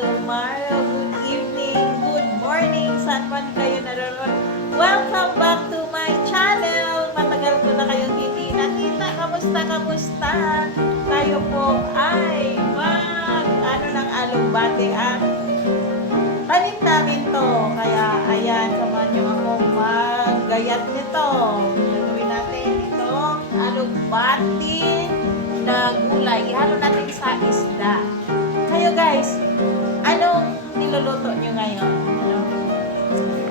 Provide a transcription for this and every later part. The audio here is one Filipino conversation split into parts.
tomorrow, good evening, good morning, saan man kayo naroon. Welcome back to my channel. Matagal ko na kayong hindi nakita. Kamusta, kamusta? Tayo po ay mag, ano ng alugbate ang tanim namin to. Kaya, ayan, samahan niyo ako maggayat nito. Niluluto niyo ngayon? Ano?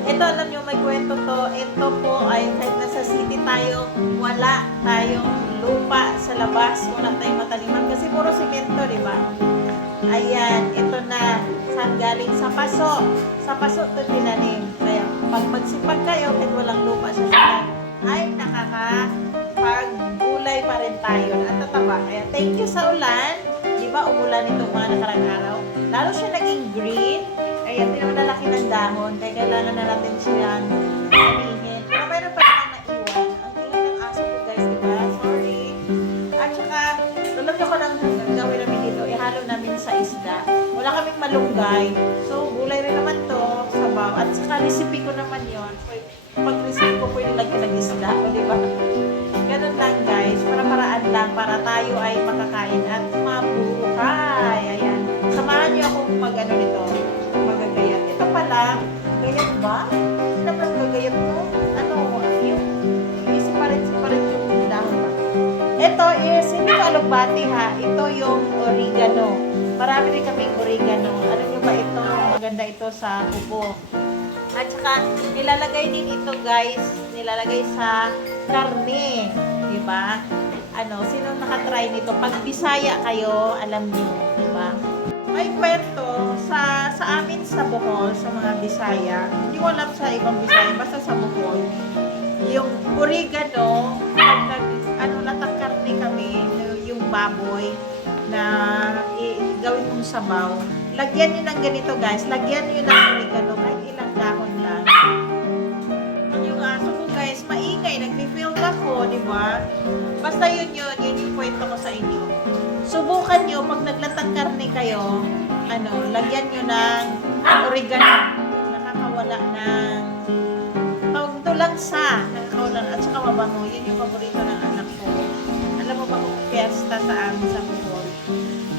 Ito, alam niyo, may kwento to. Ito po ay kahit nasa city tayo, wala tayong lupa sa labas. Wala tayong mataniman kasi puro simento, di ba? Ayan, ito na. Saan galing? Sa paso. Sa paso ito tinanim. Kaya pag magsipag kayo, kahit walang lupa sa sila, ay nakaka paggulay pa rin tayo. At tataba. Kaya thank you sa ulan. Di ba umulan itong mga nakarang araw? Lalo siya naging green. Kaya hindi na laki ng dahon. Kaya kailangan na natin siyang anihin. Pero meron pa naman naiwan. Ang tingin ng aso ko guys, di ba? Sorry. At saka, tulad ko lang gawin namin dito, ihalo namin sa isda. Wala kaming malunggay. So, gulay rin naman to, sabaw. At saka, recipe ko naman yon. Pag recipe ko, pwede lagyan ng isda. O, di ba? Ganun lang guys. Para-paraan lang para tayo ay makakain at mabuhay. Ayan. Samahan niyo ako mag ano nito. Magagayat. Ito pala, gayat ba? Ano ba ang gagayat mo? Ano? Yung, separate-separate yung dahon ba? Ito is, hindi ko alugbati ha. Ito yung oregano. Marami rin kaming oregano. Alam nyo ba ito? Maganda ito sa upo. At saka, nilalagay din ito guys, nilalagay sa karne. Di ba? Ano, sino nakatry nito? Pag Bisaya kayo, alam niyo? May kwento sa sa amin sa Bohol, sa mga Bisaya. Hindi ko alam sa ibang Bisaya, basta sa Bohol. Yung oregano, pag nag, ano, latang karne kami, yung baboy, na i- gawin mong sabaw. Lagyan nyo ng ganito guys, lagyan nyo ng oregano, kahit ilang dahon lang. Yung aso ko guys, maingay, nagpi-film ako, di ba? Basta yun yun, yun yung kwento ko sa inyo. Subukan nyo, pag naglatang karne kayo, ano, lagyan nyo ng oregano. Nakakawala ng tawag ito lang sa nakakawala at saka mabango. Yun yung paborito ng anak ko. Alam mo ba kung fiesta sa amin sa Bohol?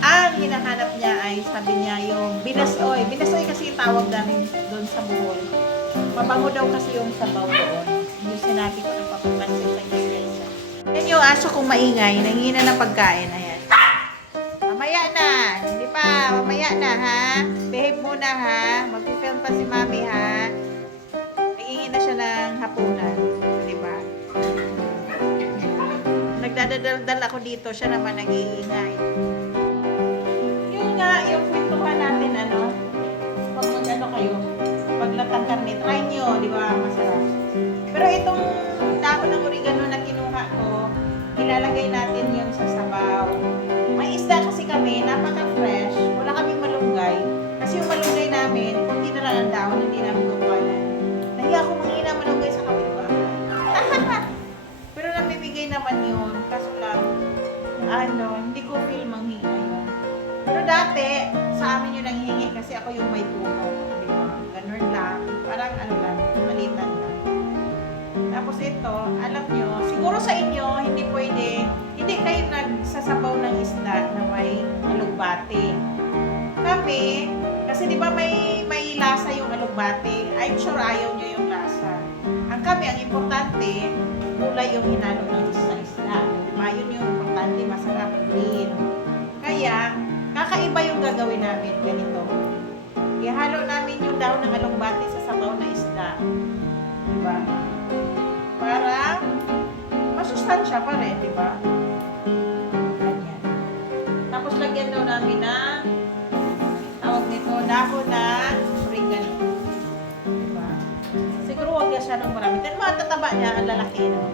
Ang hinahanap niya ay, sabi niya, yung binasoy. Binasoy kasi tawag namin doon sa Bohol. Mabango daw kasi yung sabaw doon. Yung sinabi ko na papapansin sa siya. Yan yung aso kong maingay, nangina ng pagkain. Ayan. Mamaya na, ha? Behave muna, ha? Mag-film pa si mami, ha? Nangingin na siya ng hapunan. Di ba? Nagdadaldal ako dito. Siya naman nag-iingay. Yun nga, yung kwentuhan natin, ano? Pag mag-ano kayo, paglatang karne, try nyo, di ba? Masarap. Pero itong dahon ng oregano na kinuha ko, ilalagay natin yun sa sabaw. May isda kasi kami, napaka-fresh. Naman yun. Kaso lang, ano, hindi ko feel manghinga yun. Pero dati, sa amin yung nanghihingi kasi ako yung may puno. Di? Ganun lang. Parang ano lang, malitan lang. Tapos ito, alam nyo, siguro sa inyo, hindi pwede, hindi kayo nagsasabaw ng isda na may alugbate. Kami, kasi di ba may, may lasa yung alugbate, I'm sure ayaw nyo yung lasa. Ang kami, ang importante, gulay yung hinalo ng isda ba? Yun yung importante, masarap, clean. Kaya, kakaiba yung gagawin namin, ganito. Ihalo namin yung dahon ng alugbate sa sabaw na isda. Di ba? Para masustansya pa rin, di ba? Ganyan. Tapos lagyan daw namin ng tawag nito, dahon na oregano. Di ba? Siguro huwag niya siya ng marami. Then mga tataba niya, ang lalaki, no?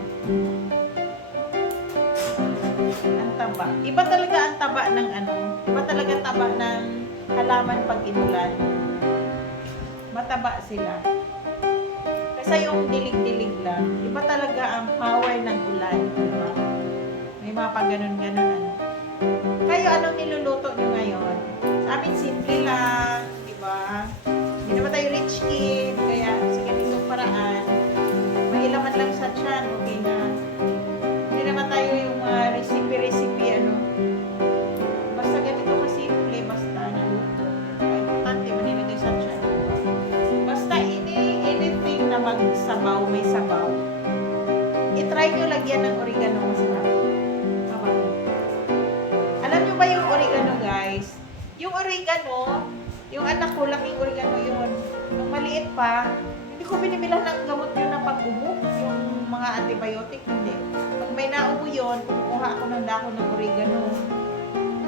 Ang taba. Iba talaga ang taba ng ano. Iba talaga taba ng halaman pag inulan. Mataba sila. Kasi yung dilig-dilig lang, iba talaga ang power ng ulan. Diba? May mga pag-ganon-ganon. Ano. Kayo, anong niluluto nyo ngayon? Sa amin, simple lang. Diba? Hindi naman tayo rich kid. na magsabaw, may sabaw. I-try nyo lagyan ng oregano masarap. Sabaw. Alam nyo ba yung oregano, guys? Yung oregano, yung anak ko, laking oregano yun. Nung maliit pa, hindi ko binibilan ng gamot yun na pag-ubo, yung mga antibiotic, hindi. Pag may naubo yun, kumukuha ako ng dako ng oregano.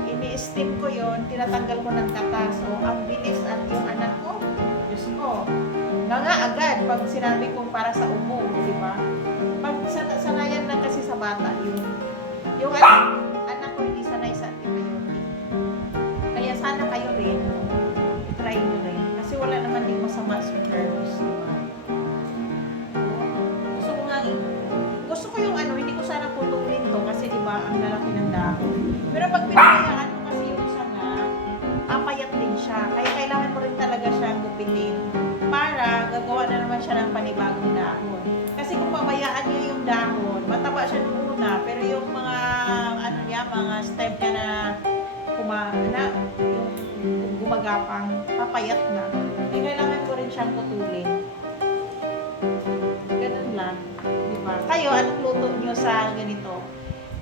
Ini-steam ko yon tinatanggal ko ng tata. Ang bilis at yung anak ko, Diyos ko, nga nga agad pag sinabi kong para sa ubo, di ba? Pag sana, sanayan lang kasi sa bata yun. Yung anak, anak ko hindi sanay sa antibiotic. Kaya sana kayo rin, try nyo rin. Kasi wala naman din masama sa herbs, di ba? Gusto ko nga, gusto ko yung ano, hindi ko sana putulin to kasi di ba ang lalaki ng dahon. Pero pag pinakayaan mo kasi yung isa nga, papayat din siya. Kaya kailangan mo rin talaga siyang gupitin para gagawa na naman siya ng panibagong dahon. Kasi kung pabayaan niyo yung dahon, mataba siya nung una, pero yung mga, ano niya, mga stem niya na kuma, na, yung gumagapang, papayat na. Kaya kailangan ko rin siyang putulin. Ganun lang. Di ba? Kayo, anong luto niyo sa ganito?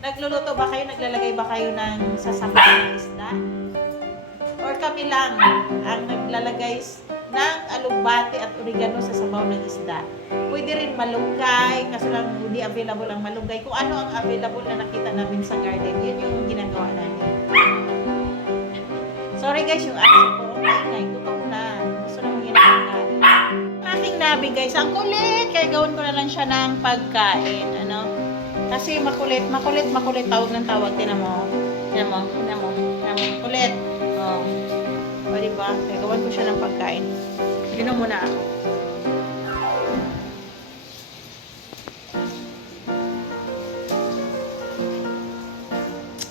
Nagluluto ba kayo? Naglalagay ba kayo ng sasama ng isda? Or kami lang ang naglalagay ng alugbate at oregano sa sabaw ng isda. Pwede rin malunggay, kasi lang hindi available ang malunggay. Kung ano ang available na nakita namin sa garden, yun yung ginagawa namin. Sorry guys, yung aso ko, maingay, gutom na. Gusto naman yun ang. Aking nabi guys, ang kulit! Kaya gawin ko na lang siya ng pagkain. Ano? Kasi makulit, makulit, makulit. Tawag ng tawag. Tinan mo. Tinan mo. Tinan mo. Tinan mo. Kulit. O, diba? Kaya gawan ko siya ng pagkain. Inom muna ako.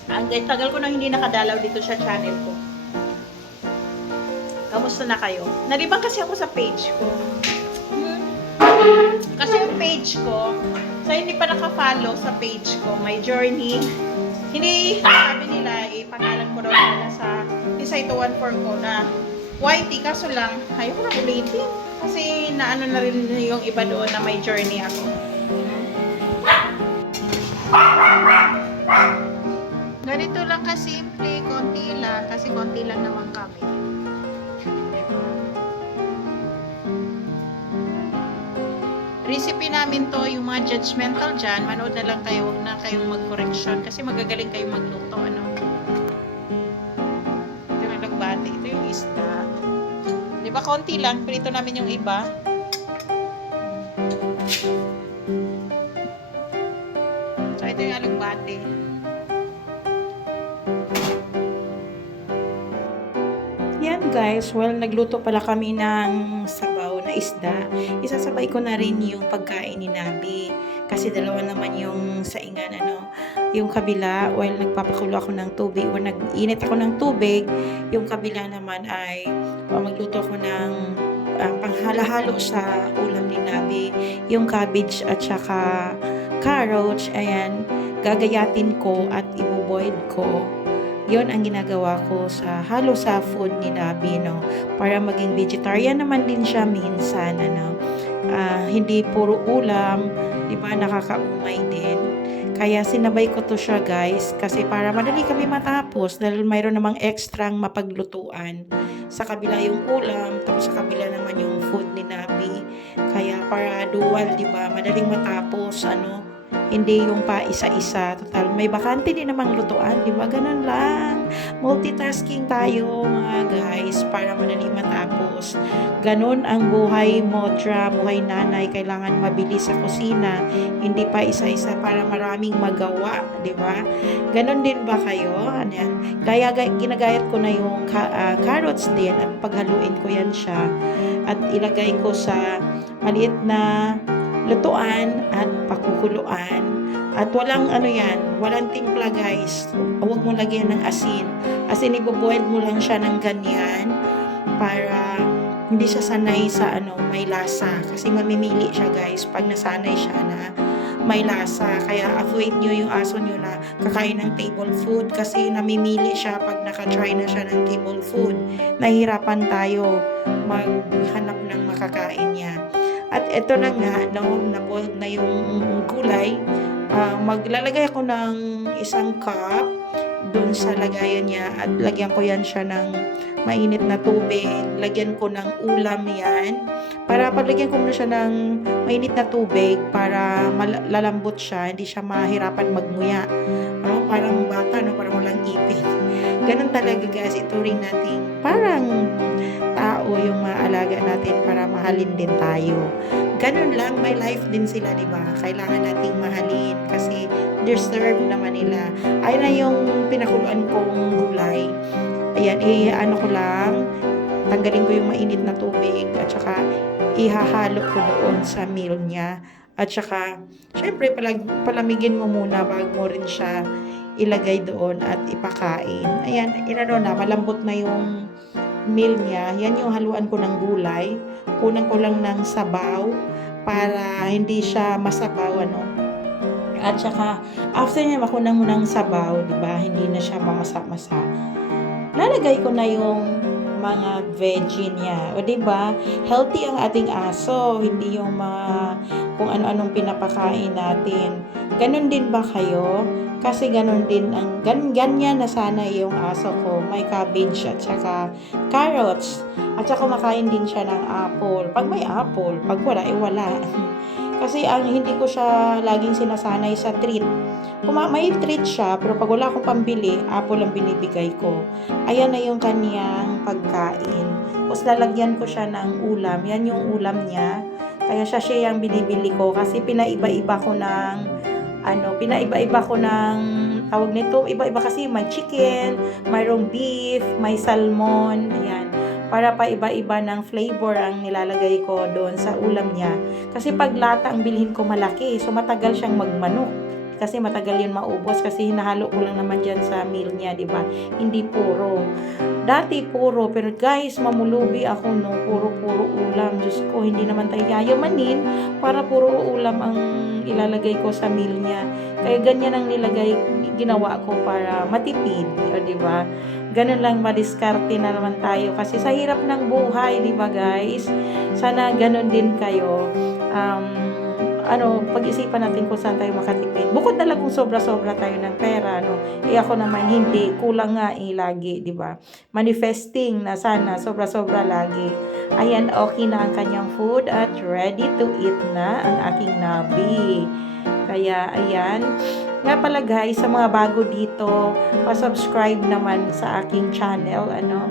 Ang tagal ko nang hindi nakadalaw dito sa channel ko. Kamusta na kayo? Nalibang kasi ako sa page ko. Kasi yung page ko, sa hindi pa naka-follow sa page ko, my journey, hindi, sabi nila, ipangalan ko daw na sa isa ito 1.4 ko na YT, kaso lang, ayoko na ulitin. Kasi naano na rin yung iba doon na may journey ako. Ganito lang kasimple, konti lang, kasi konti lang naman kami. Recipe namin to, yung mga judgmental dyan, manood na lang kayo, huwag na kayong mag-correction kasi magagaling kayong magluto, Di ba, konti lang, prito namin yung iba. So, ito yung alugbate. Yan guys, well nagluto pala kami ng sabaw na isda. Isasabay ko na rin yung pagkain ni Nabi. Kasi dalawa naman yung saingan, ano, yung kabila, well nagpapakulo ako ng tubig, or nag-init ako ng tubig, yung kabila naman ay uh, magluto ako ng uh, panghalahalo sa ulam ni Nabi. Yung cabbage at saka carrots, ayan, gagayatin ko at ibuboil ko yon ang ginagawa ko sa halo sa food ni Nabi, no? Para maging vegetarian naman din siya minsan, ano? Ah, hindi puro ulam, di ba? Nakakaumay din. Kaya sinabay ko to siya guys kasi para madali kami matapos dahil mayroon namang extrang mapaglutuan. Sa kabila yung ulam, tapos sa kabila naman yung food ni Nabi. Kaya para dual, di ba? Madaling matapos, ano? Hindi yung pa isa-isa. Total, may bakante din namang lutuan. Di ba? Ganun lang. Multitasking tayo mga guys para madali matapos. Ganun ang buhay modra, buhay nanay. Kailangan mabilis sa kusina. Hindi pa isa-isa para maraming magawa. Di ba? Ganun din ba kayo? Ano yan? Gaya, ginagayat ko na yung ka- ah, carrots din at paghaluin ko yan siya. At ilagay ko sa maliit na lutuan at pakukuluan. At walang ano yan, walang timpla guys. Huwag mo lagyan ng asin. Asin iboboil mo lang siya ng ganyan para hindi siya sanay sa ano, may lasa. Kasi mamimili siya guys pag nasanay siya na may lasa. Kaya avoid nyo yung aso nyo na kakain ng table food kasi namimili siya pag nakatry na siya ng table food. Nahihirapan tayo maghanap ng makakain niya. At ito na nga, no, na-boiled na yung gulay. Ah, maglalagay ako ng isang cup dun sa lagayan niya at lagyan ko yan siya ng mainit na tubig. Lagyan ko ng ulam yan. Para paglagyan ko muna siya ng mainit na tubig para lalambot siya, hindi siya mahirapan magmuya. Ano, parang bata, no, parang walang ipin. Ganun talaga guys, ituring natin parang tao yung maalaga natin para mahalin din tayo. Ganun lang, may life din sila, di ba? Kailangan nating mahalin kasi deserve naman nila. Ay na yung pinakuluan kong gulay. Ayan, eh, ano ko lang, tanggalin ko yung mainit na tubig at saka ihahalo ko doon sa meal niya. At saka, syempre, palag, palamigin mo muna bago mo rin siya ilagay doon at ipakain. Ayan, inano na, malambot na yung meal niya. Yan yung haluan ko ng gulay. Kunan ko lang ng sabaw para hindi siya masabaw, ano. At saka, after niya makunang mo ng sabaw, di ba, hindi na siya mamasa-masa. Lalagay ko na yung mga veggie niya. O di ba? Healthy ang ating aso, hindi yung mga kung ano-anong pinapakain natin. Ganon din ba kayo? Kasi ganon din ang gan ganyan na sana yung aso ko. May cabbage at saka carrots. At saka kumakain din siya ng apple. Pag may apple, pag wala, eh wala. Kasi ang hindi ko siya laging sinasanay sa treat. Kuma may treat siya, pero pag wala akong pambili, apple ang binibigay ko. Ayan na yung kaniyang pagkain. Tapos lalagyan ko siya ng ulam. Yan yung ulam niya. Kaya siya siya yung binibili ko kasi pinaiba-iba ko ng ano, pinaiba-iba ko ng tawag nito, iba-iba kasi may chicken, mayroong beef, may salmon, ayan. Para pa iba-iba ng flavor ang nilalagay ko doon sa ulam niya. Kasi pag lata ang bilhin ko malaki, so matagal siyang magmanok. Kasi matagal yun maubos kasi hinahalo ko lang naman dyan sa meal niya, di ba? Hindi puro. Dati puro, pero guys, mamulubi ako no, puro-puro ulam. Diyos ko, hindi naman tayo yayamanin para puro ulam ang ilalagay ko sa meal niya. Kaya ganyan ang nilagay, ginawa ko para matipid, di ba? Ganun lang madiskarte na naman tayo kasi sa hirap ng buhay, di ba guys? Sana ganun din kayo. Um, ano, pag-isipan natin kung saan tayo makatipid. Bukod na lang kung sobra-sobra tayo ng pera, no? Eh ako naman hindi, kulang nga eh lagi, di ba? Manifesting na sana sobra-sobra lagi. Ayan, okay na ang kanyang food at ready to eat na ang aking nabi. Kaya, ayan. Nga pala guys, sa mga bago dito, pa-subscribe naman sa aking channel, ano,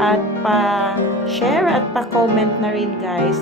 at pa-share at pa-comment na rin guys.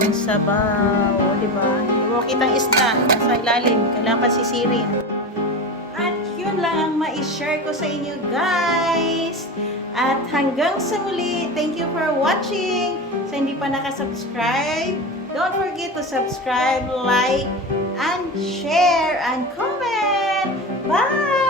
Yung sabaw, di ba? Hindi mo kitang isda. Nasa ilalim. Kailangan pa sisirin. At yun lang ang ma-share ko sa inyo, guys. At hanggang sa muli, thank you for watching. Sa hindi pa nakasubscribe, don't forget to subscribe, like, and share, and comment. Bye!